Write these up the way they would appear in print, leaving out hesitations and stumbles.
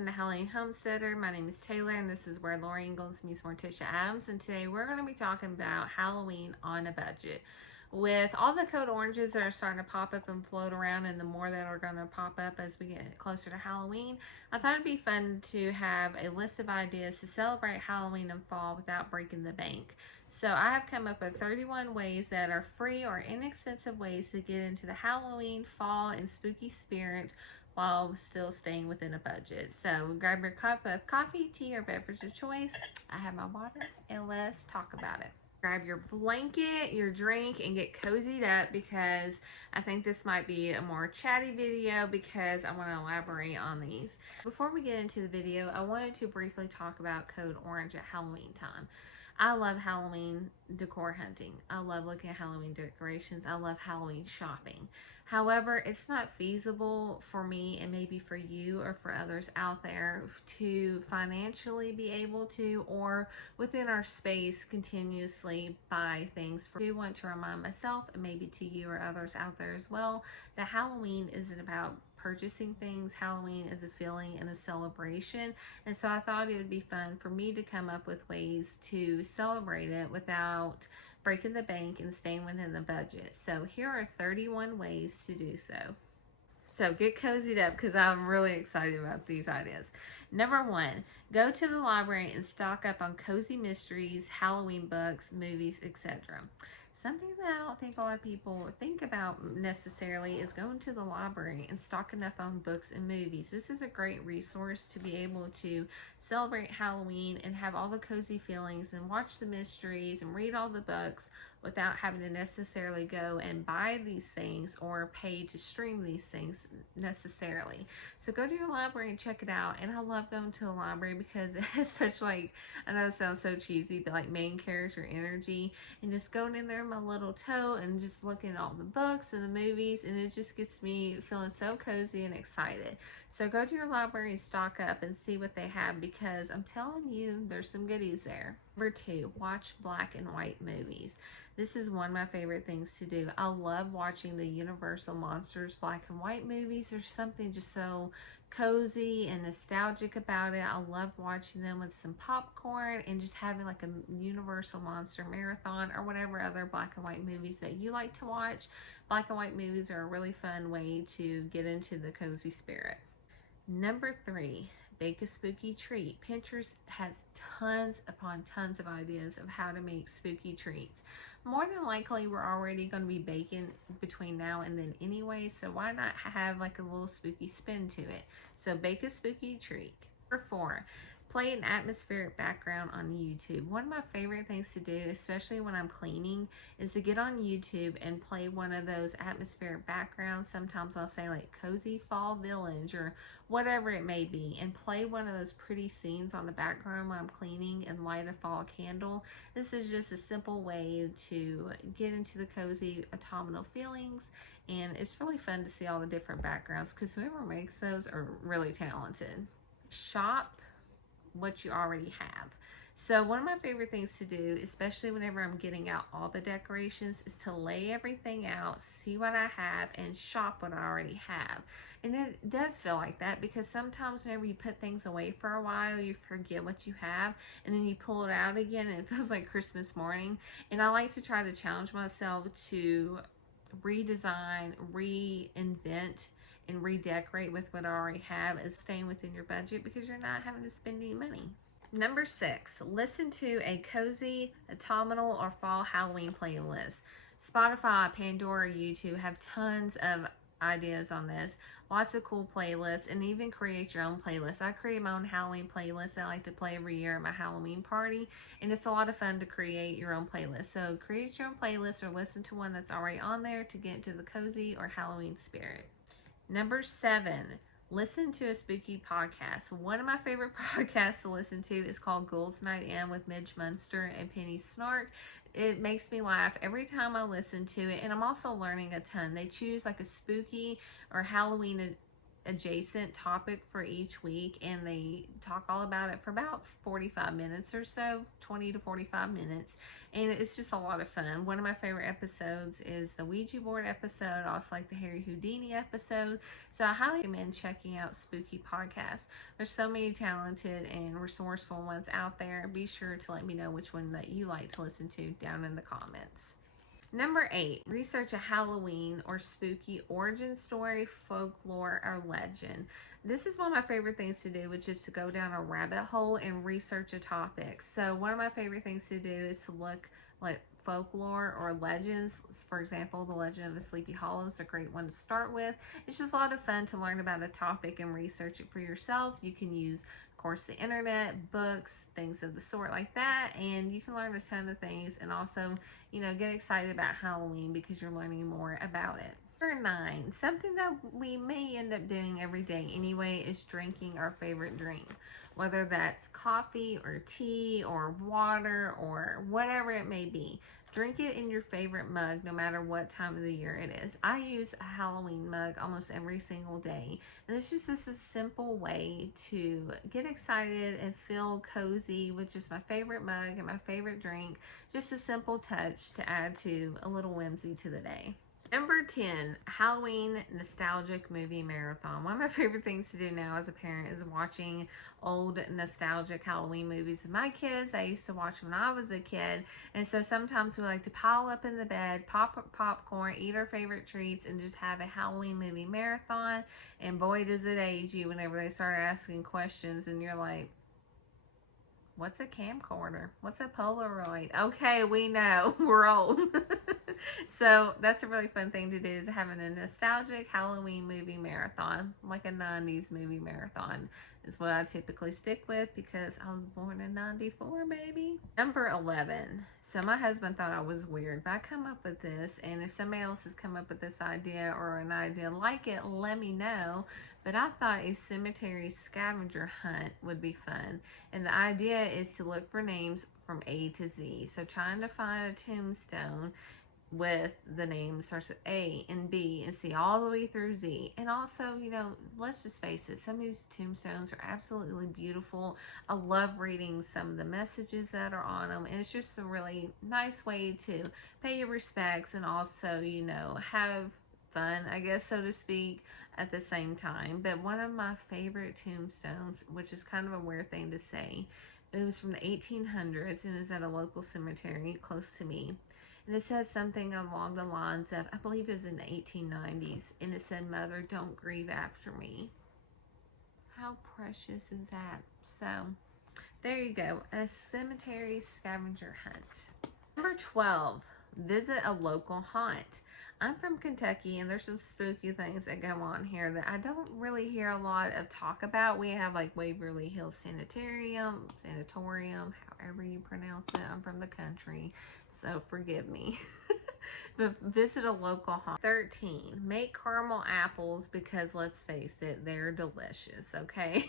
welcome to Halloween Homesteader. My name is Taylor and this is where Lori Ingalls meets Morticia Adams, and today we're going to be talking about Halloween on a budget. With all the code oranges that are starting to pop up and float around, and the more that are going to pop up as we get closer to Halloween, I thought it'd be fun to have a list of ideas to celebrate Halloween and fall without breaking the bank. So I have come up with 31 ways that are free or inexpensive ways to get into the Halloween, fall, and spooky spirit while still staying within a budget. So grab your cup of coffee, tea, or beverage of choice. I have my water, and let's talk about it. Grab your blanket, your drink, and get cozied up because I think this might be a more chatty video because I want to elaborate on these. Before we get into the video, I wanted to briefly talk about Code Orange at Halloween time. I love Halloween decor hunting. I love looking at Halloween decorations. I love Halloween shopping. However, it's not feasible for me, and maybe for you or for others out there, to financially be able to, or within our space, continuously buy things. I do want to remind myself, and maybe to you or others out there as well, that Halloween isn't about purchasing things. Halloween is a feeling and a celebration, and so I thought it would be fun for me to come up with ways to celebrate it without breaking the bank and staying within the budget. So here are 31 ways to do so. So get cozied up because I'm really excited about these ideas. Number 1, go to the library and stock up on cozy mysteries, Halloween books, movies, etc. Something that I don't think a lot of people think about necessarily is going to the library and stocking up on books and movies. This is a great resource to be able to celebrate Halloween and have all the cozy feelings and watch the mysteries and read all the books without having to necessarily go and buy these things or pay to stream these things necessarily. So go to your library and check it out. And I love going to the library because it has such, like, I know it sounds so cheesy, but like main character energy, and just going in there in my little toe and just looking at all the books and the movies, and it just gets me feeling so cozy and excited. So go to your library and stock up and see what they have, because I'm telling you, there's some goodies there. Number 2, watch black and white movies. This is one of my favorite things to do. I love watching the Universal Monsters black and white movies. There's something just so cozy and nostalgic about it. I love watching them with some popcorn and just having like a Universal Monster marathon or whatever other black and white movies that you like to watch. Black and white movies are a really fun way to get into the cozy spirit. Number 3, bake a spooky treat. Pinterest has tons upon tons of ideas of how to make spooky treats. More than likely, we're already going to be baking between now and then anyway, so why not have like a little spooky spin to it? So bake a spooky treat. Number 4, play an atmospheric background on YouTube. One of my favorite things to do, especially when I'm cleaning, is to get on YouTube and play one of those atmospheric backgrounds. Sometimes I'll say like Cozy Fall Village or whatever it may be, and play one of those pretty scenes on the background while I'm cleaning and light a fall candle. This is just a simple way to get into the cozy autumnal feelings, and it's really fun to see all the different backgrounds because whoever makes those are really talented. Shop what you already have. So one of my favorite things to do, especially whenever I'm getting out all the decorations, is to lay everything out, see what I have, and shop what I already have. And it does feel like that because sometimes whenever you put things away for a while, you forget what you have, and then you pull it out again and it feels like Christmas morning. And I like to try to challenge myself to redesign, reinvent, and redecorate with what I already have, is staying within your budget because you're not having to spend any money. Number 6, listen to a cozy autumnal or fall Halloween playlist. Spotify, Pandora, YouTube have tons of ideas on this. Lots of cool playlists, and even create your own playlist. I create my own Halloween playlist I like to play every year at my Halloween party, and it's a lot of fun to create your own playlist. So create your own playlist or listen to one that's already on there to get into the cozy or Halloween spirit. Number 7, listen to a spooky podcast. One of my favorite podcasts to listen to is called Ghouls Night In with Midge, Munster, and Snark. It makes me laugh every time I listen to it, and I'm also learning a ton. They choose like a spooky or Halloween adjacent topic for each week, and they talk all about it for about 45 minutes or so, 20 to 45 minutes, and it's just a lot of fun. One of my favorite episodes is the Ouija board episode. I also like the Harry Houdini episode, so I highly recommend checking out Spooky Podcasts. There's so many talented and resourceful ones out there. Be sure to let me know which one that you like to listen to down in the comments. Number 8, research a Halloween or spooky origin story, folklore, or legend. This is one of my favorite things to do, which is to go down a rabbit hole and research a topic. So one of my favorite things to do is to look like folklore or legends. For example, the legend of the Sleepy Hollow is a great one to start with. It's just a lot of fun to learn about a topic and research it for yourself. You can use, of course, the internet, books, things of the sort like that, and you can learn a ton of things, and also, you know, get excited about Halloween because you're learning more about it. Number 9, something that we may end up doing every day anyway is drinking our favorite drink. Whether that's coffee or tea or water or whatever it may be. Drink it in your favorite mug no matter what time of the year it is. I use a Halloween mug almost every single day. And it's just a simple way to get excited and feel cozy with just my favorite mug and my favorite drink. Just a simple touch to add to a little whimsy to the day. Number 10, Halloween nostalgic movie marathon. One of my favorite things to do now as a parent is watching old nostalgic Halloween movies with my kids. I used to watch when I was a kid, and so sometimes we like to pile up in the bed, pop popcorn, eat our favorite treats, and just have a Halloween movie marathon. And boy, does it age you whenever they start asking questions and you're like, what's a camcorder? What's a Polaroid? Okay, we know. We're old. So that's a really fun thing to do, is having a nostalgic Halloween movie marathon, like a 90s movie marathon is what I typically stick with because I was born in 94, maybe. Number 11. So my husband thought I was weird, but I come up with this, and if somebody else has come up with this idea or an idea like it, let me know. But I thought a cemetery scavenger hunt would be fun. And the idea is to look for names from A to Z. So trying to find a tombstone with the names starts with A and B and C all the way through Z. And also, you know, let's just face it, some of these tombstones are absolutely beautiful. I love reading some of the messages that are on them, and it's just a really nice way to pay your respects and also, you know, have fun, I guess, so to speak, at the same time. But one of my favorite tombstones, which is kind of a weird thing to say, it was from the 1800s and is at a local cemetery close to me. And it says something along the lines of, I believe it was in the 1890s, and it said, "Mother, don't grieve after me." How precious is that? So, there you go. A cemetery scavenger hunt. Number 12, visit a local haunt. I'm from Kentucky, and there's some spooky things that go on here that I don't really hear a lot of talk about. We have like Waverly Hills Sanatorium, however you pronounce it. I'm from the country, so forgive me. But visit a local haunt. 13, make caramel apples because let's face it, they're delicious, okay?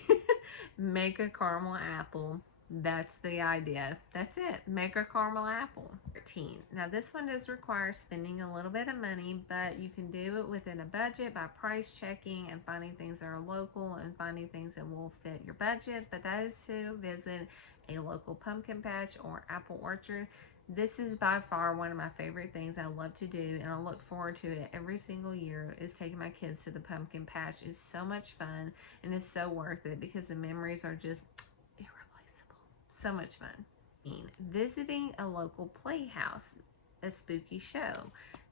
Make a caramel apple. That's the idea. That's it. Make a caramel apple. 13. Now this one does require spending a little bit of money, but you can do it within a budget by price checking and finding things that are local and finding things that will fit your budget. But that is to visit a local pumpkin patch or apple orchard. This is by far one of my favorite things I love to do, and I look forward to it every single year, is taking my kids to the pumpkin patch. It's so much fun, and it's so worth it because the memories are just so much fun. Visiting a local playhouse, a spooky show.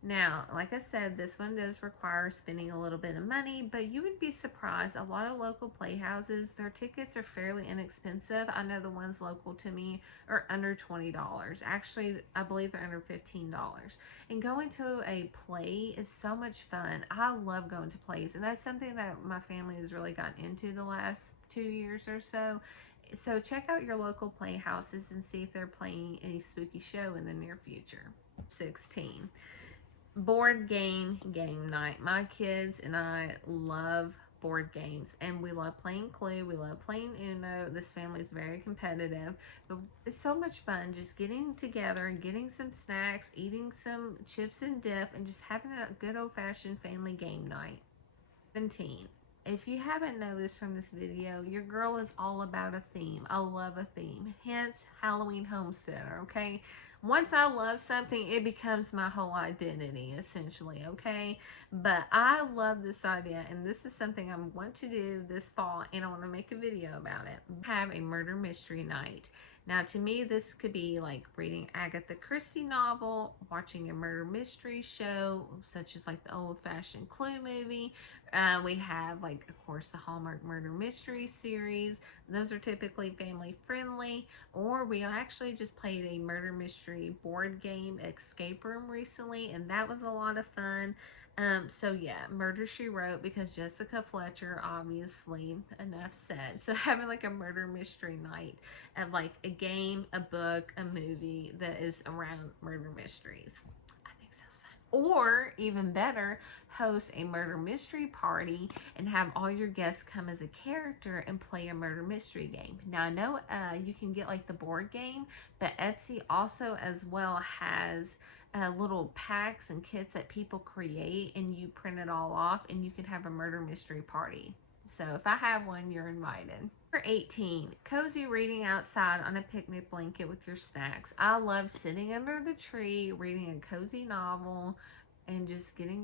Now, like I said, this one does require spending a little bit of money, but you would be surprised. A lot of local playhouses, their tickets are fairly inexpensive. I know the ones local to me are under $20. Actually, I believe they're under $15. And going to a play is so much fun. I love going to plays, and that's something that my family has really gotten into the last 2 years or so. So check out your local playhouses and see if they're playing a spooky show in the near future. 16, board game night. My kids and I love board games, and we love playing Clue. We love playing Uno. This family is very competitive, but it's so much fun just getting together and getting some snacks, eating some chips and dip, and just having a good old-fashioned family game night. 17, If you haven't noticed from this video, your girl is all about a theme. I love a theme. Hence, Halloween Homesteader, okay? Once I love something, it becomes my whole identity, essentially, okay? But I love this idea, and this is something I want to do this fall, and I want to make a video about it. Have a murder mystery night. Now, to me, this could be like reading Agatha Christie novel, watching a murder mystery show, such as like the old-fashioned Clue movie. We have, like, of course, the Hallmark Murder Mystery series. Those are typically family friendly. Or we actually just played a murder mystery board game, Escape Room, recently, and that was a lot of fun. So yeah, Murder She Wrote, because Jessica Fletcher, obviously, enough said. So having like a murder mystery night at like a game, a book, a movie that is around murder mysteries. I think sounds fun. Or even better, host a murder mystery party and have all your guests come as a character and play a murder mystery game. Now I know you can get like the board game, but Etsy also as well has little packs and kits that people create, and you print it all off and you can have a murder mystery party. So if I have one, you're invited. Number 18, cozy reading outside on a picnic blanket with your snacks. I love sitting under the tree, reading a cozy novel, and just hearing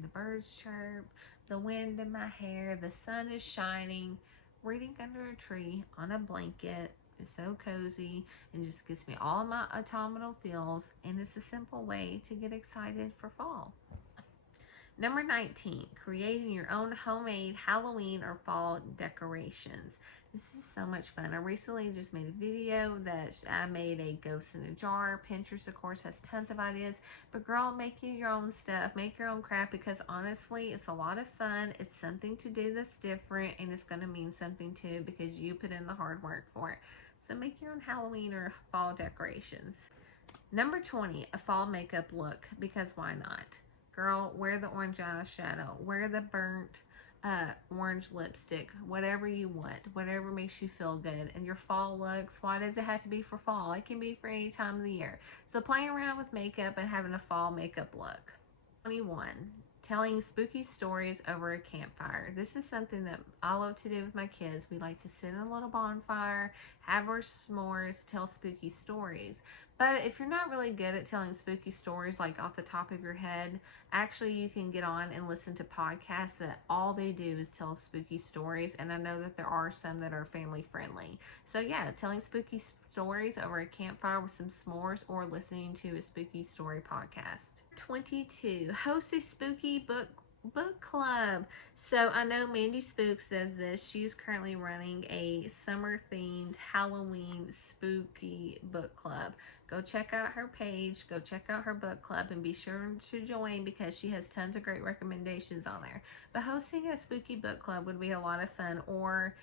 the birds chirp, the wind in my hair, the sun is shining, reading under a tree on a blanket is so cozy and just gives me all of my autumnal feels, and it's a simple way to get excited for fall. Number 19, creating your own homemade Halloween or fall decorations. This is so much fun. I recently just made a video that I made a ghost in a jar. Pinterest, of course, has tons of ideas, but girl, make you your own stuff, make your own crap, because honestly, it's a lot of fun. It's something to do that's different, and it's going to mean something too because you put in the hard work for it. So make your own Halloween or fall decorations. Number 20, a fall makeup look, because why not? Girl, wear the orange eyeshadow, wear the burnt orange lipstick, whatever you want, whatever makes you feel good. And your fall looks, why does it have to be for fall? It can be for any time of the year. So playing around with makeup and having a fall makeup look. 21, telling spooky stories over a campfire. This is something that I love to do with my kids. We like to sit in a little bonfire, have our s'mores, tell spooky stories. But if you're not really good at telling spooky stories like off the top of your head, actually you can get on and listen to podcasts that all they do is tell spooky stories. And I know that there are some that are family friendly. So yeah, telling spooky stories over a campfire with some s'mores, or listening to a spooky story podcast. 22, host a spooky book club. So I know Mandy Spooks says this. She's currently running a summer themed Halloween spooky book club. Go check out her page, go check out her book club, and be sure to join because she has tons of great recommendations on there. But hosting a spooky book club would be a lot of fun, or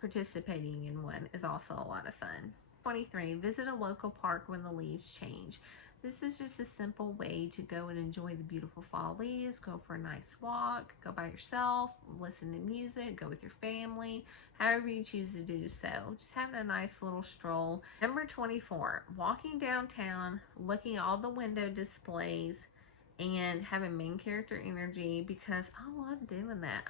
participating in one is also a lot of fun. 23, visit a local park when the leaves change. This is just a simple way to go and enjoy the beautiful fall leaves, go for a nice walk, go by yourself, listen to music, go with your family, however you choose to do so. Just having a nice little stroll. Number 24, walking downtown, looking at all the window displays, and having main character energy, because I love doing that.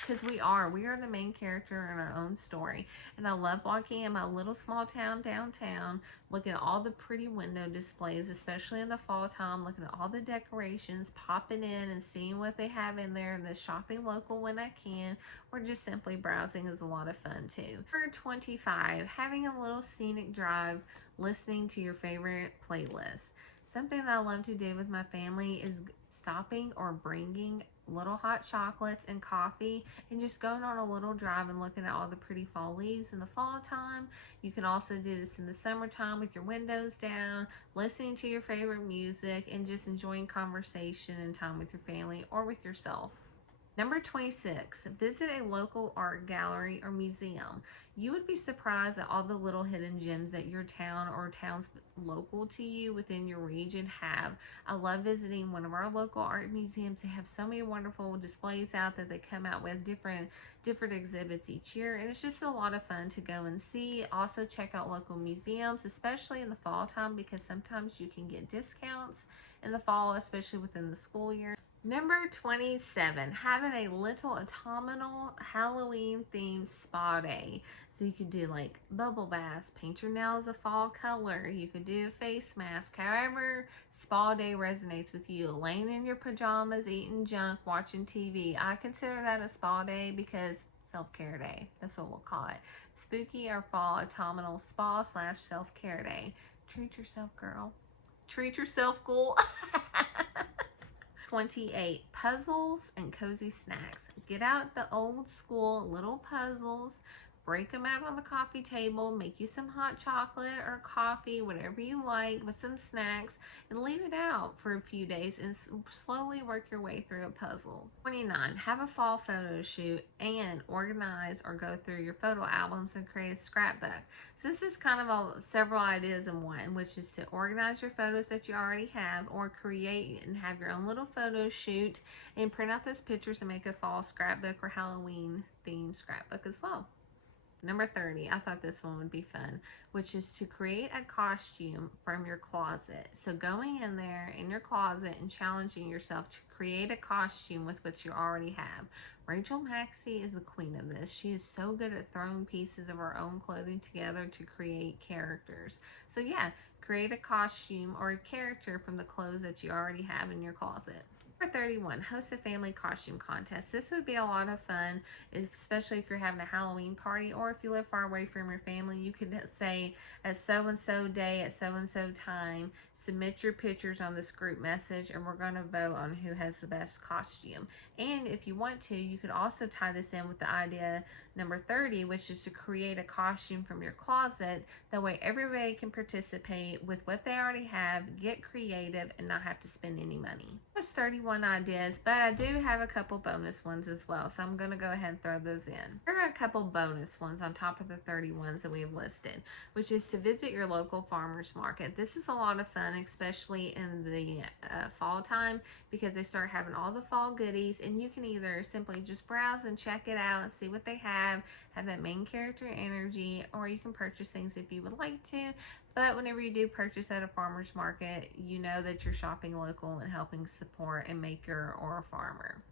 Because we are the main character in our own story. And I love walking in my little small town downtown, looking at all the pretty window displays, especially in the fall time, looking at all the decorations, popping in and seeing what they have in there, and then shopping local when I can, or just simply browsing is a lot of fun too. Number 25, having a little scenic drive, listening to your favorite playlist. Something that I love to do with my family is stopping or bringing little hot chocolates and coffee and just going on a little drive and looking at all the pretty fall leaves in the fall time. You can also do this in the summertime with your windows down, listening to your favorite music, and just enjoying conversation and time with your family or with yourself. Number 26, visit a local art gallery or museum. You would be surprised at all the little hidden gems that your town or towns local to you within your region have. I love visiting one of our local art museums. They have so many wonderful displays out that they come out with different exhibits each year, and it's just a lot of fun to go and see. Also check out local museums, especially in the fall time, because sometimes you can get discounts in the fall, especially within the school year. Number 27, having a little autumnal Halloween themed spa day. So you could do like bubble baths, paint your nails a fall color. You could do a face mask, however spa day resonates with you. Laying in your pajamas, eating junk, watching TV. I consider that a spa day because self-care day. That's what we'll call it. Spooky or fall autumnal spa / self-care day. Treat yourself, girl. Treat yourself, ghoul. 28, puzzles and cozy snacks. Get out the old school little puzzles, break them out on the coffee table, make you some hot chocolate or coffee, whatever you like, with some snacks, and leave it out for a few days and slowly work your way through a puzzle. 29, have a fall photo shoot and organize or go through your photo albums and create a scrapbook. So this is kind of several ideas in one, which is to organize your photos that you already have or create and have your own little photo shoot and print out those pictures and make a fall scrapbook or Halloween themed scrapbook as well. Number 30, I thought this one would be fun, which is to create a costume from your closet. So going in there in your closet and challenging yourself to create a costume with what you already have. Rachel Maxey is the queen of this. She is so good at throwing pieces of her own clothing together to create characters. So yeah, create a costume or a character from the clothes that you already have in your closet. Number 31, host a family costume contest. This would be a lot of fun, especially if you're having a Halloween party or if you live far away from your family. You could say at so-and-so day at so-and-so time, submit your pictures on this group message and we're going to vote on who has the best costume. And if you want to, you could also tie this in with the idea number 30, which is to create a costume from your closet. That way everybody can participate with what they already have, get creative, and not have to spend any money. That's 31 ideas, but I do have a couple bonus ones as well, so I'm going to go ahead and throw those in. There are a couple bonus ones on top of the 30 ones that we have listed, which is to visit your local farmer's market. This is a lot of fun, especially in the fall time, because they start having all the fall goodies, and you can either simply just browse and check it out and see what they have that main character energy, or you can purchase things if you would like to. But whenever you do purchase at a farmer's market, you know that you're shopping local and helping support a maker or a farmer.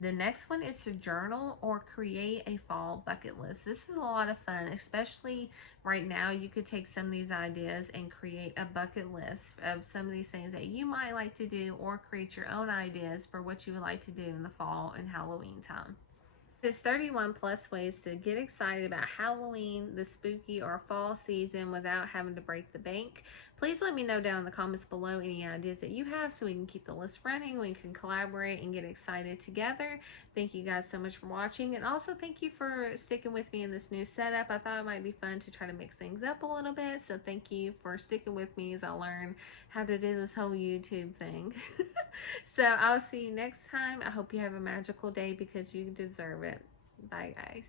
The next one is to journal or create a fall bucket list. This is a lot of fun, especially right now. You could take some of these ideas and create a bucket list of some of these things that you might like to do, or create your own ideas for what you would like to do in the fall and Halloween time. There's 31 plus ways to get excited about Halloween, the spooky or fall season without having to break the bank. Please let me know down in the comments below any ideas that you have so we can keep the list running, we can collaborate and get excited together. Thank you guys so much for watching, and also thank you for sticking with me in this new setup. I thought it might be fun to try to mix things up a little bit, so thank you for sticking with me as I learn how to do this whole YouTube thing. So I'll see you next time. I hope you have a magical day because you deserve it. Bye, guys.